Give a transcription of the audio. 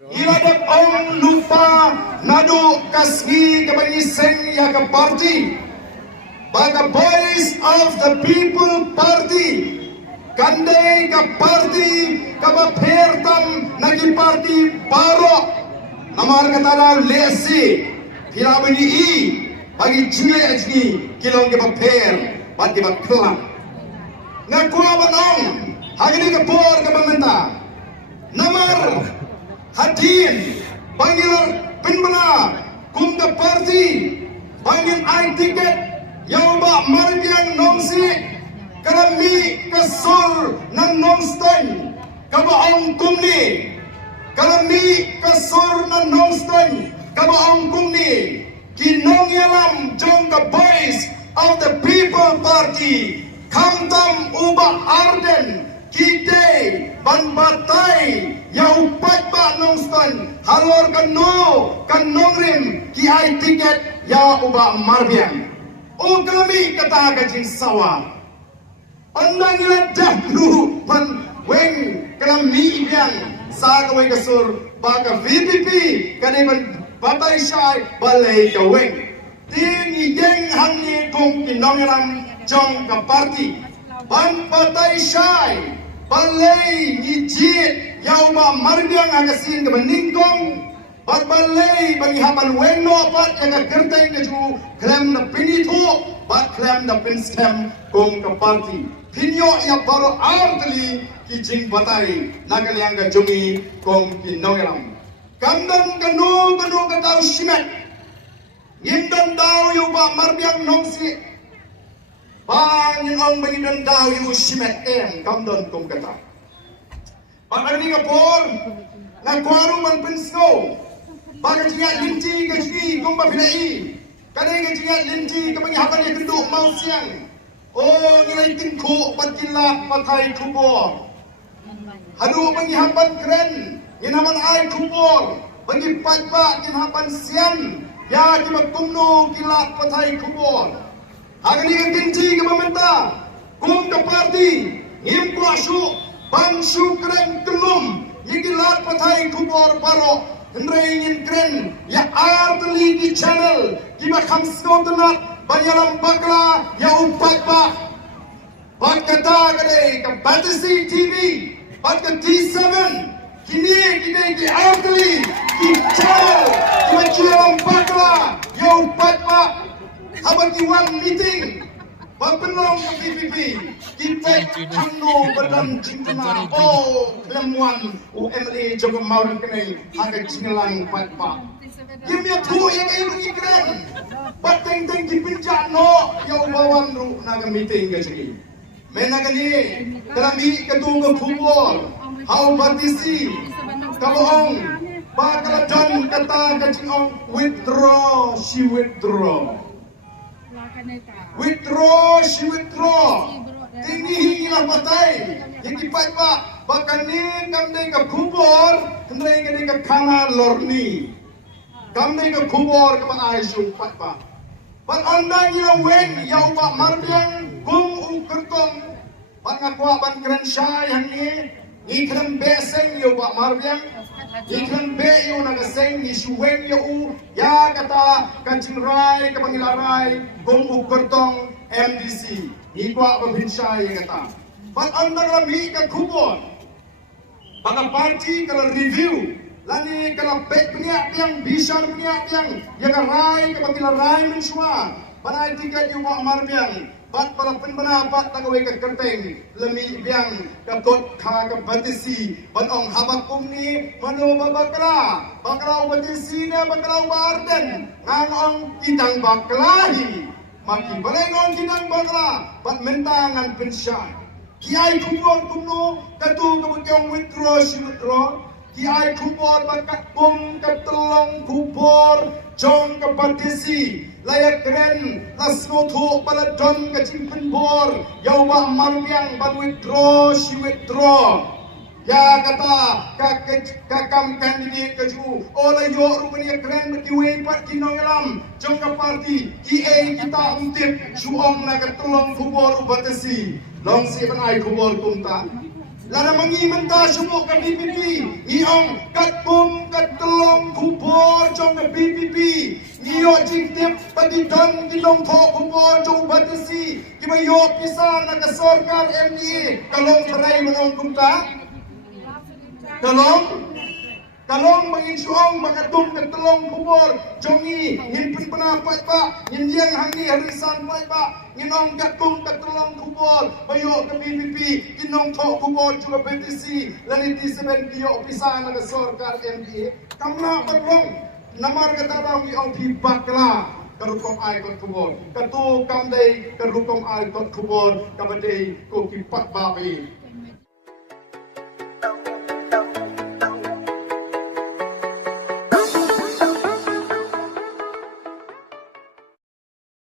Iladat orang lupa nadu kasgi kebanyakan ya ke parti. Baga voice of the people party. Kandai ke parti kabapertam nagi parti baro. Namar katara lesi. Hirabani i bagi jile ajni kilong ke baper bagi baklan. Ngakuha banong hagini ke por ke bamenta. Namar hadir panggil penbena kumda parti panggil ai tiket yang bak margian nongsi kalami kasur nan nongsten kabaong kumni kalami kasur nan nongsten kabaong kumni kinong yalam jong the voice of the people party kamtam uba arden kite ban batai yau patba nongsten halor kan nongrim ki ai tiket ya uba marbian o kalami kata gajing sawa andang ila dahlu pan weng kalami ibian sa kawai kasur baka VPP kaniban batai syai balai ka weng ting yeng hangi kong kinongiram jong ka parti ban batai syai balai ngijit yau ba marbiang agasin ke meningkong bat balai bagi hapan weno bat yang kertai ke ju klem na pinito bat klem na pinskem kong ke parti pinyo yang baru arteli kijing batai nakaliang ke jumi kong kinongelam kandang kanu katau shimet ngindang dau yau ba marbiang nongsi Bangin ang magiging daw yung shimet kamdon kong kata. Pagkali nga por, nagkwaro man pinsko. Bakit siya linti kasi kung mapilai. Kanay nga siya linti kapag hapan niya kendo mausyan. O ngilaitin ko pagkilak patay kubor. Halo panghihapan kren, ginaman ay kubor. Paghipat pa ginahapan siyan. Ya magkumno kilak patay kubor. Agni ka kinci ka mamenta kung ka party ngim ko asu bansu kren kelum yigilat patay kubor paro hendrengin kren ya arteli di channel kiba khamsko tenat banyalam bakla ya umpat ba bakata kade ka Batasi TV bakka T7 kini di arteli di channel kiba chilam bakla ya umpat ba Habang iwan meeting, pagpenong ke PPP, kita kuno badan cinta. Oh, lemuan UMLA juga mauran kenai agak cingelang patpa. Kimia tu yang ibu ikran, bateng teng dipinjak no, yang bawan ru naga meeting ke sini. Menaga ni, kami ketua kubur, hau Batasi, kaboong, bakal John kata kacing withdraw, she withdraw. Withdraw, she withdraw. Tinggi hilang batai. Yang dipat pak, bahkan ni kami ke kubur, kami ke kana lorni. Kami ke kubur ke pak Aisyah pat pak. Pat anda hilang weng, ya pak marbiang, gung kertong. Pat ngakwa ban keren syai yang ni, ikram beseng ya pak marbiang. Iklan be yung nagaseng ni Shuwen yung ya kata kancing rai kapangilaray gong ukertong MDC ikwa pampinsay kata pat andang lami ka kubon baka party kala review lani kala pek peniak yang bisar peniak yang rai kapangilaray mensua panay tiga yung wak marbiang bat para penbenapat tagaway ka kerteng lami biang kakot ka Batasi batong habak ni mano babakla bakla Batasi na bakla Arden ngang kitang baklahi maki balengon kitang bakla bat mentangan pensyan kiai kuno katu kemudian withdraw kiai kubur bakat katelong kubur jong ke Batasi layak keren lasno tu pada don kacing penbor yau bah marbiang ban withdraw she withdraw ya kata kakam candidate keju oleh yo rupanya keren berkiwe pat kinongelam jong ke parti ki kita untip suong na katulong kubor Batasi long si panai kubor kumta Lara mangi menta sumuk ka DPP iong katpum long kubor trong the PPP niyo trực tiếp pati dan di long tho kubor trong batasi kiba yo pisa na ka sarkar MDA kalong taray manong kumta kalong menginsuang makatung ketelong kubor jongi himpin penapai pak ngindiang hangi harisan pai pak nginong katung ketelong kubor bayo ke PPP kinong tho kubor juga BTC laniti seben kiyo pisa na ka sarkar MDA kamla berlong namar kata orang yang bakla kerukom ai kot kubor katu kamdai kerukom ai kot kubor kabadai ko kipat babi